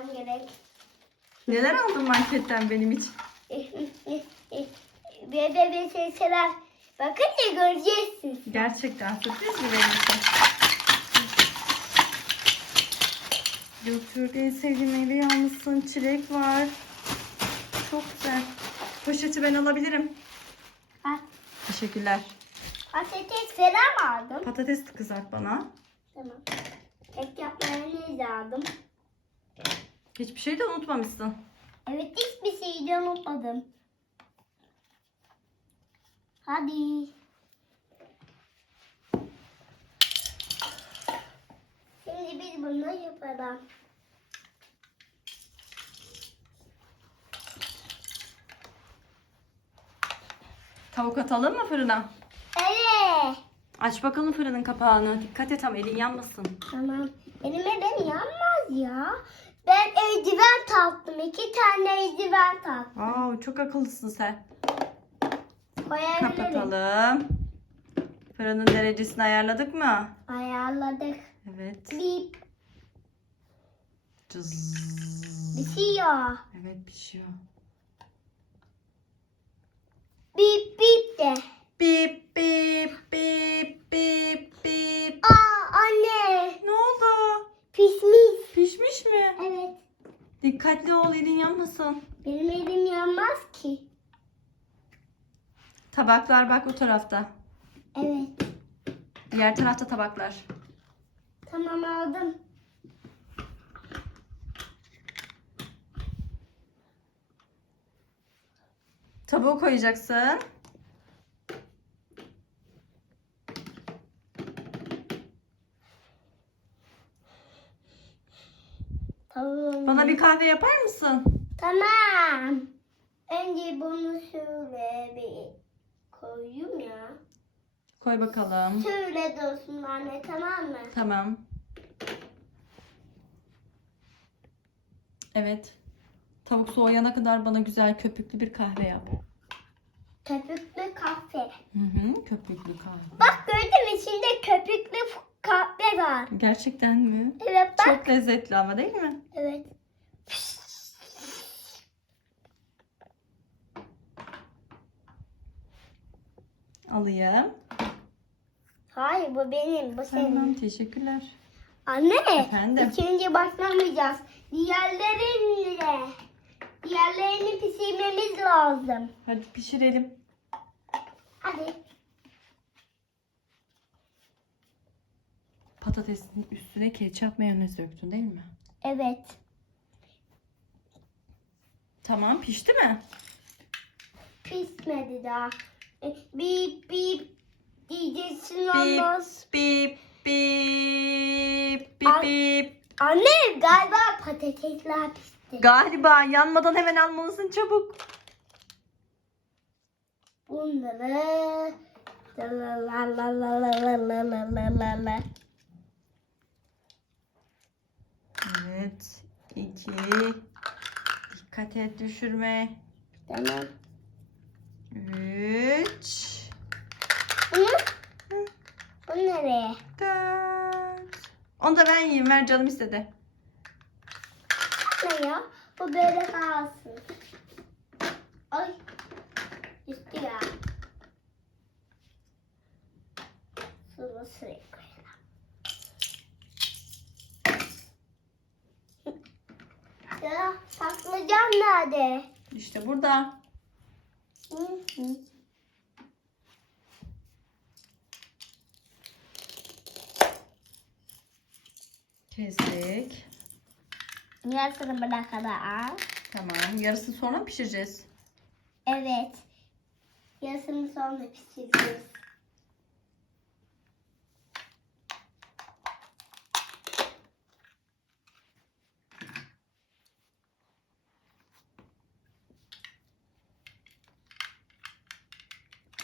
alman gerek. Neler aldın marketten benim için? Bebe bir şeyler. Bakınca göreceksiniz. Gerçekten sürpriz mi benim için? Götür en sevdiğim meyveyi almışsın. Çilek var. Çok güzel. Poşeti ben alabilirim. Ha, Teşekkürler. patates falan aldım. Patates kızart bana. Tamam. Kek yapmaya ne aldım? Hiçbir şey de unutmamışsın. Evet hiçbir şeyi de unutmadım. Hadi. Şimdi biz bunu yapalım. Tavuk atalım mı fırına? Evet. Aç bakalım fırının kapağını. Dikkat et ama elin yanmasın. Tamam. Elime ben yanmaz ya. Ben eldiven taktım. İki tane eldiven taktım. Wow, çok akıllısın sen. Koyabilirim. Kapatalım. Fırının derecesini ayarladık mı? Ayarladık. Evet. Bip. Cız. Bitiyor. Evet pişiyor. Bip bip de. Bip bip bip bip bip. Aa anne. Ne oldu? Pişmiş. Pişmiş mi? Evet. Dikkatli ol yanmasın. Benim elim yanmaz ki. Tabaklar bak o tarafta. Evet. Diğer tarafta tabaklar. Tamam aldım. Tabağı koyacaksın. Tamam. Bana bir kahve yapar mısın? Tamam. Önce bunu şöyle bir koyayım ya. Koy bakalım. Şöyle dursun anne tamam mı? Tamam. Evet. Tavuk soğuyana kadar bana güzel köpüklü bir kahve yap. Köpüklü kahve. Hı hı, köpüklü kahve. Bak gördün mü içinde köpüklü kahve var. Gerçekten mi? Evet bak. Çok lezzetli ama değil mi? Evet. Alayım. Hayır bu benim bu senin. Tamam, teşekkürler. Anne. Efendim? İkinci başlamayacağız. Diğerleriyle. Diğerlerini pişirmemiz lazım. Hadi pişirelim. Hadi. Patatesin üstüne ketçap mayonez döktün değil mi? Evet. Tamam, pişti mi? Pişmedi daha. E, Bip bip diyeceksin olmaz. bip, bip, bip, Ay. bip. Anne galiba patatesler pişti. Galiba yanmadan hemen almalısın çabuk. Bunları la la la la la la la la la la la. Evet. iki. Dikkat et düşürme. Tamam. Üç. Bunu? Bu nereye? Dört. Onu da ben yiyeyim. Ver canım istedi. Ne ya? Bu böyle kalsın. Ay. Düştü ya. Sıraya koyalım. Ya patlıcan nerede? İşte burada. Kestik. Yarısını da al. Tamam. Yarısını sonra mı pişireceğiz? Evet. Yarısını sonra pişireceğiz.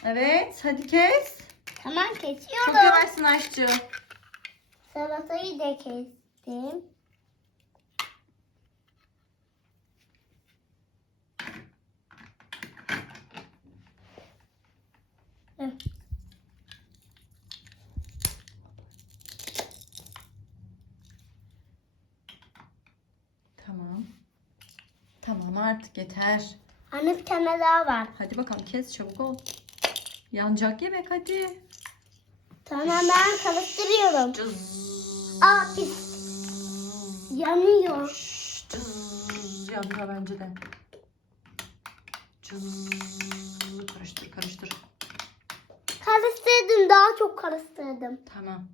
Evet. Hadi kes. Tamam Çok kesiyorum. yavaşsın aşçı. Salatayı da kestim. Hı. Tamam. Tamam artık yeter. Anne bir tane daha var. Hadi bakalım kes çabuk ol. Yanacak yemek hadi. Tamam ben karıştırıyorum. Cız. Aa pis. Yanıyor. Cız. Yanıyor bence de. Cız. Karıştır karıştır. Karıştırdım daha çok karıştırdım. Tamam.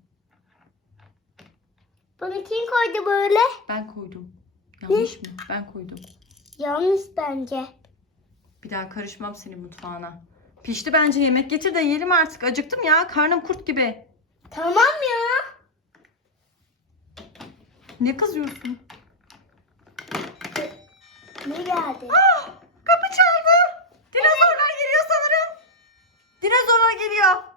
Bunu kim koydu böyle? Ben koydum. Yanlış mı? Ben koydum. Yanlış bence. Bir daha karışmam senin mutfağına. Pişti bence yemek getir de yiyelim artık. Acıktım ya. Karnım kurt gibi. Tamam ya. Ne kızıyorsun? Ne geldi? Ah, kapı çaldı. Dinozorlar geliyor sanırım. Dinozorlar geliyor.